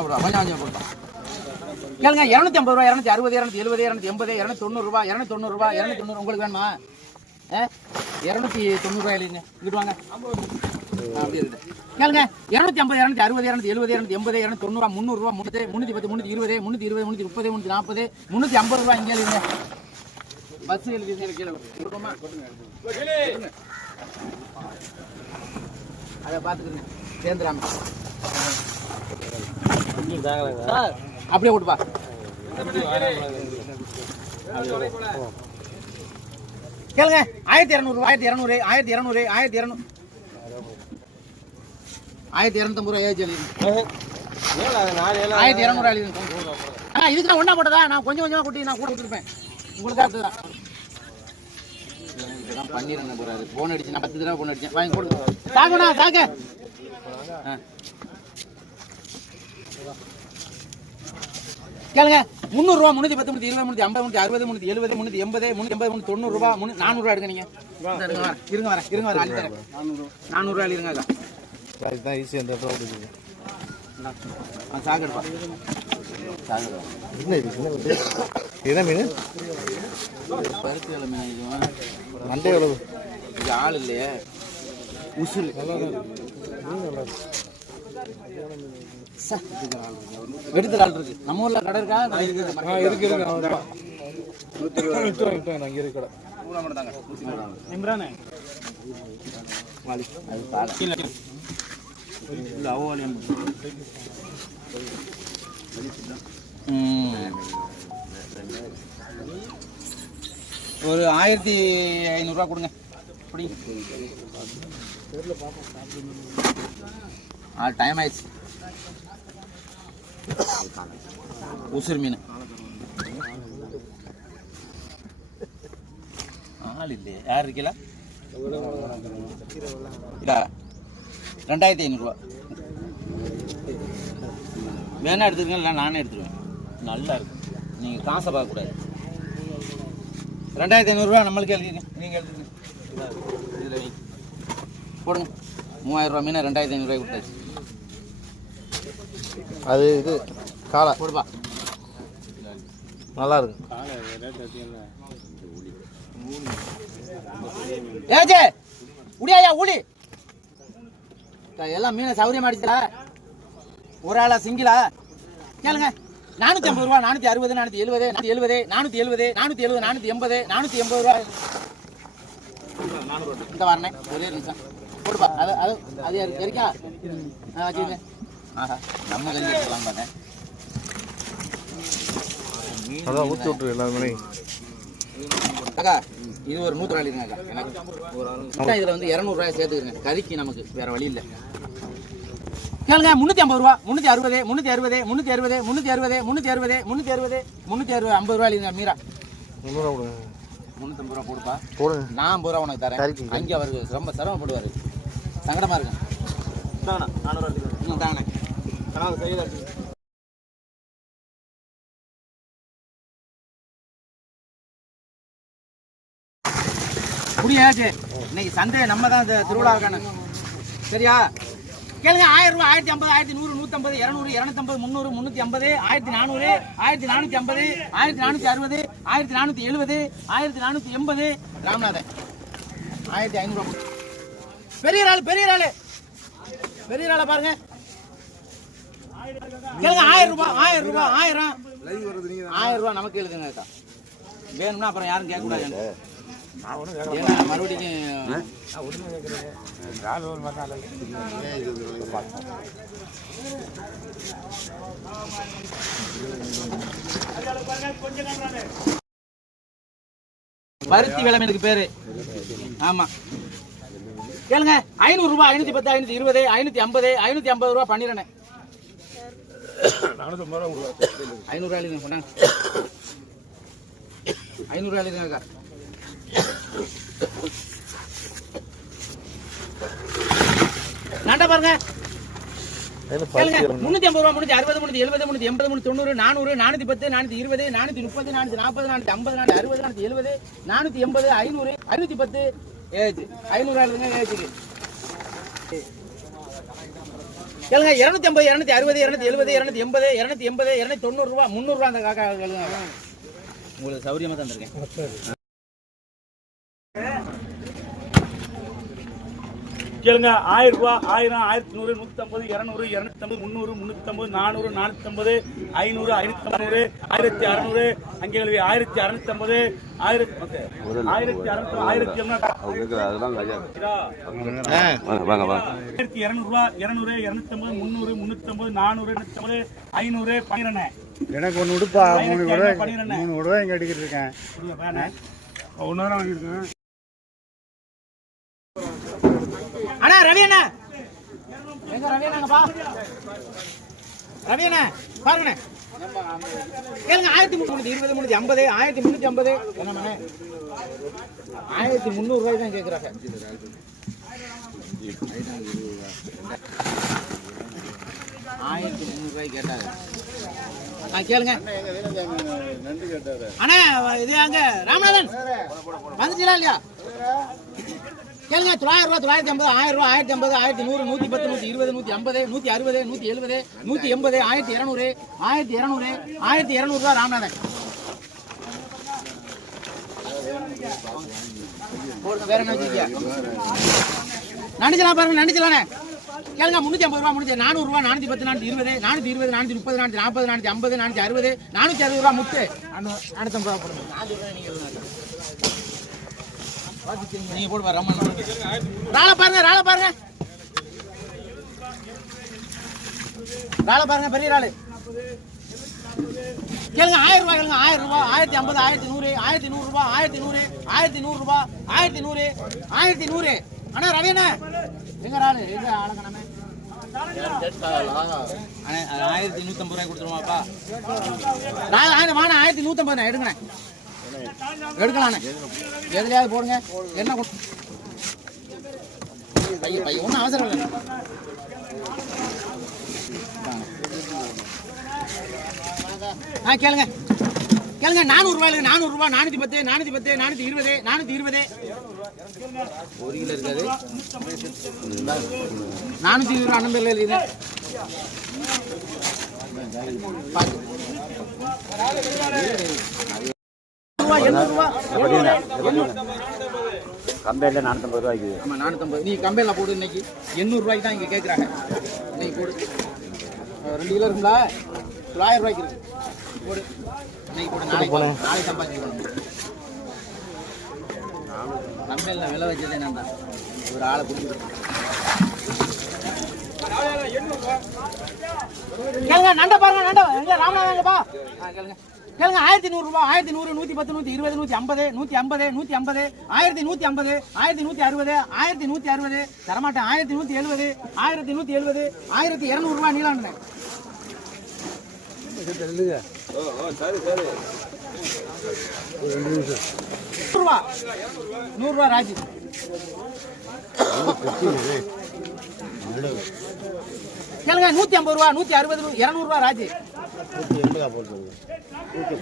ரூபா கேளுங்க இரநூத்தி ஐம்பது ரூபா இரநூத்தி அறுபது இரநூத்தி எழுபது இரநூத்தி எண்பது இரநூத்தி தொண்ணூறு இரநூத்தி தொண்ணூறுபா இரநூத்தி தொண்ணூறு உங்களுக்கு வேணுமா? ஏ? இரநூத்தி தொண்ணூறு இல்லைங்க. இங்கிட்டு வாங்க. அப்படி இருக்குது கேளுங்க இரநூத்தி ஐம்பது இரநூத்தி அறுபது இரநூத்தி எழுபது இரநூத்தி எண்பது இரநூத்தி தொண்ணூறு முந்நூறுரூவா ரூபா முந்நூற்றி பத்து முந்நூற்றி இருபது முந்நூற்றி இருபது முந்நூற்றி முப்பது முந்நூற்றி நாற்பது முந்நூற்றி ஐம்பது ரூபா இங்கே இல்லைங்க. பஸ் எழுதி கீழே அதை பார்த்துக்கிறேன் சேர்ந்துடாம. அப்படியே கொடுப்பா கேளுங்க. ஆயிரத்தி இரநூறு ஆயிரத்தி இரநூறு ஆயிரத்தி இரநூறு ஆயிரத்தி இரநூறு ஆயிரத்தி இரநூத்தம்பது ரூபா ஏஜ் எழுதி. ஆயிரத்தி இரநூறு எழுதி. இதுக்கு நான் ஒன்றா போட்டதா? நான் கொஞ்சம் கொஞ்சமாக கூட்டி நான் கூட கொடுத்துருப்பேன். உங்களுக்கு தான் பன்னீர் போறாரு. போன் அடிச்சு நான் பத்து தடவை போன் அடிச்சேன். வாங்கி கொடுங்க. தாங்கண்ணா தாங்க. ஆ. கேளுங்க முந்நூறுரூவா முந்நூற்றி பத்து முந்நூற்றி இருபது முந்நூற்றி ஐம்பது முந்நூற்றி அறுபது முந்நூற்றி எழுபது முந்நூற்றி எண்பது முந்நூற்றி எண்பது முந்நூற்றி தொண்ணூறுரூவா முந்நூ நானூறுரூவா எடுங்க நீங்கள் இருங்க வரேன் இருங்க வரேன் இருங்க வரேன் அள்ளி தரேன். நானூறுரூவா அக்கா அதுதான் ஈஸியாக இந்த. இடத்துல. என்ன மீன்? பருத்தி வேலை மீன் இது. மண்டே எவ்வளவு? இது ஆள் இல்லையே. உசுறு. வெடித்தல் இருக்கு. நம்ம ஊர்ல கடை இருக்கா? கடை இருக்கு. இருக்கு இருக்கு. அங்கே இருக்கு கடை. இம்ரானே. ஒரு ஆயிரத்தி ஐநூறுரூவா கொடுங்க. அப்படி. ஆ டைம் ஆயிடுச்சு. உசுர் மீன். ஆள் இல்லையே. யார் இருக்கீங்களா ரெண்டாயிரத்தி ஐநூறுரூவா வேணா எடுத்துக்கங்க இல்லை நானே எடுத்துருவேன். நல்லா இருக்கு நீங்கள் காசை பார்க்கக்கூடாது. ரெண்டாயிரத்தி ஐநூறுரூவா நம்மளுக்கு எழுதிங்க நீங்கள் எழுதுங்க இதில் போடுங்க. மூவாயிரம் ரூபா மீனை ரெண்டாயிரத்தி ஐநூறுரூவாய் கொடுத்தாச்சு. அது இது காளை போடுப்பா. நல்லா இருக்கு ஏஜே உடியாயா ஊழி எல்லாம் மீனை சௌரியம் அடிச்சா ஒரு ஆளா சிங்கிளா கேளுங்க. நானூத்தி ஐம்பது ரூபா நானூத்தி அறுபது நானூத்தி எழுபது நானூத்தி எழுபது நானூத்தி எழுபது நானூத்தி எழுபது நானூத்தி எண்பது நானூத்தி எண்பது ரூபா. இந்த வரனே ஒரே நிமிஷம். போடுப்பா. அது அது அது இருக்கா ஆ வச்சுங்க ஆஹா நம்ம கஞ்சி எடுக்கலாம் பார்த்தேன் அதான் ஊற்றி விட்டுரு எல்லாருமே அக்கா இது ஒரு நூற்று இருங்க அக்கா எனக்கு. இதில் வந்து இரநூறுவாய் சேர்த்துக்கிறேங்க கறிக்கு நமக்கு வேற வழி இல்லை. கேளுங்க முந்நூற்றி ஐம்பது ரூபா முந்நூற்றி அறுபது முந்நூற்றி அறுபது முந்நூற்றி அறுபது முந்நூற்றி அறுபது முந்நூற்றி அறுபது முந்நூற்றி அறுபது முந்நூற்றி அறுபது ஐம்பது ரூபா இல்லைங்க மீரா. முந்நூறுவா கொடுங்க. முந்நூற்றம்பது ரூபா கொடுப்பா. போடுங்க. நான் ஐம்பது ரூபா உனக்கு தரேன். அங்கே அவருக்கு ரொம்ப சிரமப்படுவார். சங்கடமா இருக்கும் ம், தாங்கண்ணே முடியாச்சு. இன்னைக்கு சண்டே நம்ம தான் இந்த திருவிழா இருக்கானு சரியா? கேளுங்க ஆயிரம் ரூபாய் ஆயிரத்தி ஐம்பது ஆயிரத்தி நூறு நூற்றம்பது இரநூறு இரநூத்தம்பது முந்நூறு முந்நூற்றி ஐம்பது ஆயிரத்தி நானூறு ஆயிரத்தி நானூற்றி ஐம்பது ஆயிரத்தி நானூற்றி அறுபது ஆயிரத்தி நானூற்றி எழுபது ஆயிரத்தி நானூற்றி எண்பது. ராமநாதன் ஆயிரத்தி ஐநூறுரூவா பெரிய ஆள் பெரிய ஆள் பெரிய ஆளை பாருங்க. கேளுங்க ஆயிரம் ரூபாய் ஆயிரம் ரூபாய் ஆயிரம். ஆயிரம் ரூபாய் நமக்கு எழுதுங்க அக்கா. வேணும்னா அப்புறம் யாரும் கேட்கக்கூடாது ஏன்னா மறுபடியும் பருத்தி விளம் எனக்கு பேரு. ஆமா. கேளுங்க ஐநூறு ரூபாய் ஐநூத்தி பத்து ஐநூத்தி இருபது ஐநூத்தி ஐம்பது ஐநூத்தி ஐம்பது ரூபாய் பண்ணிடுறேன். ஐநூறு ரூபாய் எழுதுங்க சொன்னாங்க ஐநூறு ரூபாய் எழுதுங்க அக்கா. நண்டா பாருங்க. முன்னூத்தி ஐம்பது ரூபா முன்னூத்தி அறுபது முன்னூத்தி எழுபது முன்னூத்தி எண்பது முன்னூத்தி தொண்ணூறு நானூறு நானூத்தி பத்து நானூத்தி இருபது நானூத்தி முப்பது நானூத்தி நாற்பது நானூத்தி ஐம்பது நானூத்தி அறுபது நானூத்தி எழுபது நானூத்தி எண்பது ஐநூறு ஐநூத்தி பத்து. ஏஜ் ஐநூறு ஆளுங்க ஏஜுக்கு கேளுங்க ஐம்பது இரநூத்தி அறுபது இரநூத்தி எழுபது இரநூத்தி எண்பது இரநூத்தி எண்பது இருநூத்தி தொண்ணூறுரூவா முந்நூறுரூவா அந்த காக்கா உங்களுக்கு சௌரியமாக தந்துருக்கேன். கேளுங்க ஆயிரம் ரூபாய் ஆயிரம் ஆயிரத்தி நூறு நூற்றம்பது இரநூறு இரநூத்தம்பது முந்நூறு முந்நூற்றம்பது நானூறு நானூற்றம்பது ஐநூறு ஐநூற்றம்பது ஆயிரத்தி அறநூறு அங்கே கேள்வி ஆயிரத்தி அறுநூத்தம்பது ஆயிரத்தி ஆயிரத்தி அறுநூத்தி ஆயிரத்தி ஆயிரத்தி இரநூறுவா இரநூறு இரநூத்தம்பது முந்நூறு முந்நூற்றம்பது நானூறு நூற்றம்பது ஐநூறு பன்னிரெண்டு. எனக்கு ஒன்று மூணு ஐநூறு மூணு இருக்கேன். ஒன்று வாங்கியிருக்கேன் அண்ணா ரவி அண்ணா. எங்க ரவி அண்ணாங்கப்பா ரவி அண்ணா பாருங்கண்ணே. கேளுங்க ஆயிரத்தி முந்நூற்றி இருபது முந்நூற்றி ஐம்பது ஆயிரத்தி முந்நூற்றி ஐம்பது. என்ன ஆயிரத்தி முந்நூறு தான் கேட்குறாங்க ஆயிரத்தி முந்நூறு கேட்டாரு. ஆ கேளுங்க. அண்ணா இது அங்க ராமநாதன். வந்துச்சுங்களா இல்லையா? கேளுங்க தொள்ளாயிரம் ரூபா தொள்ளாயிரத்தி ஐம்பது ஆயிரம் ரூபா ஆயிரத்தி ஐம்பது ஆயிரத்தி நூறு நூத்தி பத்து நூத்தி இருபது நூத்தி ஐம்பது நூத்தி அறுபது நூத்தி எழுபது நூத்தி எண்பது ஆயிரத்தி இருநூறு ஆயிரத்தி இருநூறு ஆயிரத்தி இருநூறு ரூபா ராமநாதன். வேற என்ன வச்சிருக்கியா? பாருங்க நினைச்சலானே கேளுங்க முன்னூத்தி ஐம்பது ரூபா முன்னூத்தி நானூறு ரூபா நானூத்தி பத்து நானூத்தி இருபது நானூத்தி இருபது நானூத்தி முப்பது நானூத்தி நாற்பது நானூத்தி ஐம்பது நானூத்தி அறுபது நானூத்தி அறுபது ரூபா முத்து. நானூத்தி ஐம்பது ரூபா போடுங்க நீங்க போடு பாரு ரம்மன் ராள பாருங்க ராள பாருங்க. ராள பாருங்க பெரிய ராளு கேளுங்க ஆயிரம் ரூபாய் கேளுங்க ஆயிரம் ரூபாய் ஆயிரத்தி ஐம்பது ஆயிரத்தி நூறு ஆயிரத்தி நூறு ரூபாய் ஆயிரத்தி நூறு ஆயிரத்தி நூறு ரூபாய் ஆயிரத்தி நூறு ஆயிரத்தி நூறு. அண்ணா ரவி அண்ணா எங்க ராளு எங்க ஆளுங்க அண்ணே, அது ஆயிரத்தி நூத்தம்பது ரூபாய் கொடுத்துருவாப்பா நான் ஆயிரம் வாங்க ஆயிரத்தி நூத்தம்பது எடுங்கண்ணே. எடுக்கலாண்ணே எதுலையாவது போடுங்க. என்ன பையன் பையன் ஒன்றும் அவசரம் இல்லை ஆ கேளுங்க. கேளுங்க நானூறு ரூபாய் நானூறு ரூபாய் நானூத்தி பத்து நானூத்தி பத்து நானூத்தி இருபது நானூத்தி இருபது. ஒரு கிலோ இருக்காது நானூத்தி இருபது ரூபா அண்ணன் இருக்குது பார்த்து ரூபா, எண்ணூறு ரூபா, எண்ணூறு, எண்ணூறு. கம்பெனியில் நானூற்றம்பது ரூபாய்க்கு ஆமா நானூத்தம்பது. நீ கம்பெனில போடு இன்னைக்கு. எண்ணூறு ரூபாய்க்கு தான் இங்க கேக்குறாங்க. இன்னைக்கு போடு. ரெண்டு கிலோ இருக்குங்களா தொள்ளாயிரம் ரூபாய்க்கு இருக்கு. போடு. இன்னைக்கு போடு. நாளைக்கு நாளைக்கு சம்பாதிக்கலாம் கம்பெனில விலை வச்சதே தான் ஒரு ஆளை கேளுங்க நண்டை பாருங்க நண்டை. எங்க ஆ கேளுங்க. கேளுங்க ஆயிரத்தி நூறு ரூபாய் ஆயிரத்தி நூறு நூத்தி பத்து நூத்தி இருபது நூத்தி ஐம்பது நூத்தி ஐம்பது நூத்தி ஐம்பது ஆயிரத்தி நூத்தி ஐம்பது ஆயிரத்தி நூத்தி அறுபது ஆயிரத்தி நூத்தி அறுபது. தரமாட்டேன் ஆயிரத்தி நூத்தி எழுபது ஆயிரத்தி நூத்தி எழுபது ஆயிரத்தி இருநூறு ரூபாய் நீலாண்டு ரூபா நூறு ரூபா ராஜி. கேளுங்க நூத்தி ஐம்பது ரூபா நூத்தி அறுபது இரநூறு ரூபா ராஜி